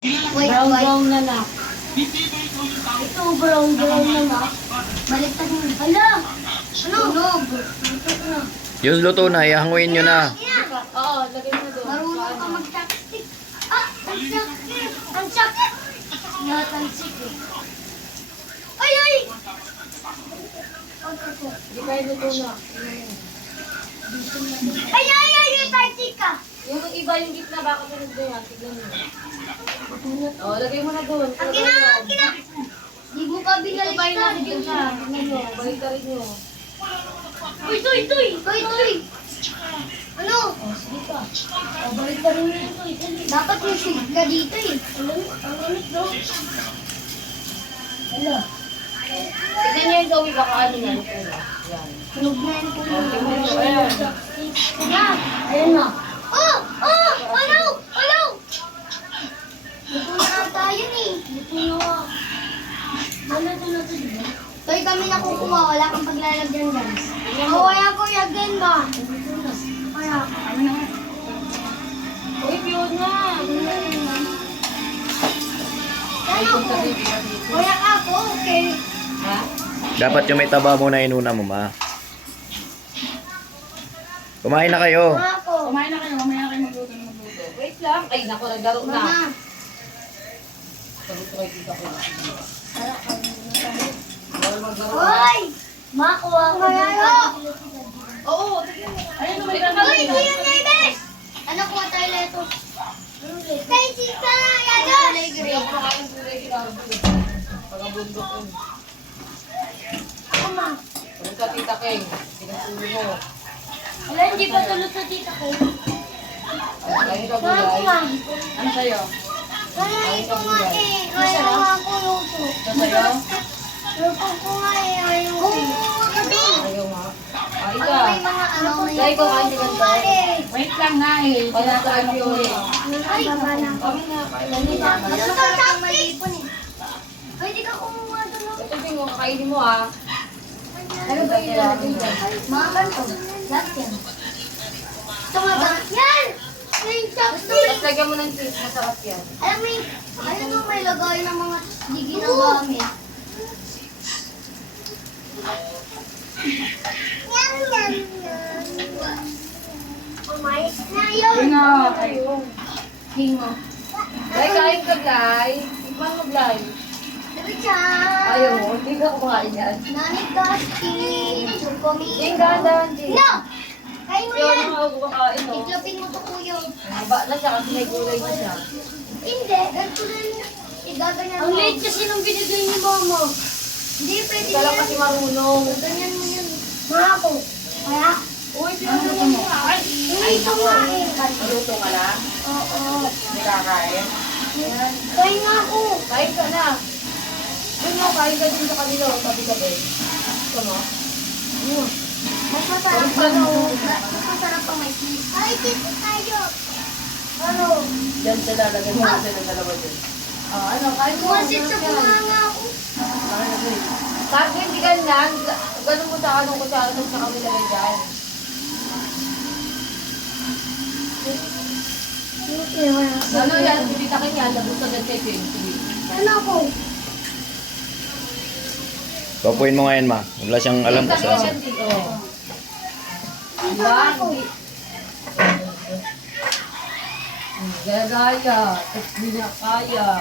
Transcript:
Brown na na. Ito, brown na ma. Baliktad mo. Hala! Sunog! Yung luto na, ihanguin nyo na. Oo, lagay mo na doon. Marunong ka mag-chopstick. Ah! Ang sakit! Ang sakit! Natansik eh. Ay! Ay! Hindi kayo luto na. Ay! Ay! Ay! Ay! Tansik ka! Yung iba yung gitna, baka sunod na yan. Tignan mo. Oo, lagay mo na doon. Akin na! Akin na! Di mo ka Ito ba yung nasa binaliktad. gitna? Tignan mo, balik ka rin nyo. Uy! Tuy! Tuy! Tuy! Tuy! Ano? Sige pa. Balik ka rin na ito. Dapat yung sigla dito eh. Ang lamit no? Hala. Tignan nyo yung Zoe, baka ano na. Luto na. Yan. Sunog na yan po. Tignan nyo, ayan. Yan. Ayan na. Oh! Oh! Ano? Ano? Luto na tayo eh. Luto na. Luto na ito diba? Toy kami nakukuha. Wala kang paglalagyan dyan. Kaya ko yagin ba? Kaya. Kami na. Uy, pure na. Ano ko? Kaya ako, okay. Ha? Dapat yung may taba muna inuna mo, ma. Kumain na kayo. Ako. Kumain na kayo, mamaya kayo magluto. Wait lang. Ay, naku, naglaro na. Mama. Saluto kayo dito ko. Bawal maglaro. Hoy! Makuha ko na yun. Oo, tignan mo. Ayun, Uy, hindi yun, Davis! Ano kuha tayo na ito? Kay Tita Yados! Hindi ako makain kulay ginagawa. Pagabundok yun. Ama, Tulog ka, Tita Keng. Pinasulo mo. wala hindi pa tulog sa tita ko. Kain ka Saan ko gulay. nga? Ano sa'yo? Wala ito nga eh. Kaya nga ako luto. Ito sa'yo? Luto ko nga eh. Ayaw ko. Ayaw nga. Kain Ano ka. may mga ano may Dahil ko kain ka ganito. Wait lang nga eh. Panatayin mo yun eh. Ay, baba na. Kami nga, kain Mas masarap ang malipon eh. Pwede ka kumuha doon. no? Ito yung kakainin mo ah. Ano ba yung lalagay dyan? Mga ganito. Lahat yan. Ito nga ba? Yan! Yung chopstick! Tapos lagyan mo ng cheese. Masarap yan. Alam mo yung, ayun yung may lagay ng mga di ginagamit. Yum, yum, yum. Umayos na yun. Ano? Ay, Hingo. Dahil kain ka, Glay. Tikman mo, Glay. Sabi siya. Ayaw mo, hindi ka kumain yan. Nanit kasi. Chukumi. Ting, dahan-dahan, Ting. No! Kain mo Yun, yan. ako kakain, no? Iklapin mo to kuya. Haba na siya kasi may gulay na siya. Hindi, ganito na yun. Igaganyan mo. Ang late kasi nung binigay ni mama. Hindi, pwede Hindi ka lang kasi marunong. Ganyan mo yun. Mga ko. Kaya? Uy, pinasulo mo. Ay, Ay, ito nga eh. maluto ka na? Oo. Hindi kakain? Kain nga ako. Kain ka na. Doon mo, kain ka din sa kanila. Tabi-tabi. Ito mo. Mas masarap pa mas masarap pa may cheese. Ay, dito tayo. Ano? Diyan sila, lagyan mo na sila dalawa dyan. Ano, kain mo. Masit sa kumanga ako. Kahit hindi ganyan, ganun mo sa anong kutsara sa kami nilagay dyan. Ano yan, pipita ka niyan, labos na dyan kay Pim. Ano ako? Papuin mo ngayon, ma. Wala siyang alam kung saan. Diba? Hindi. Gagaya, tapos hindi na kaya.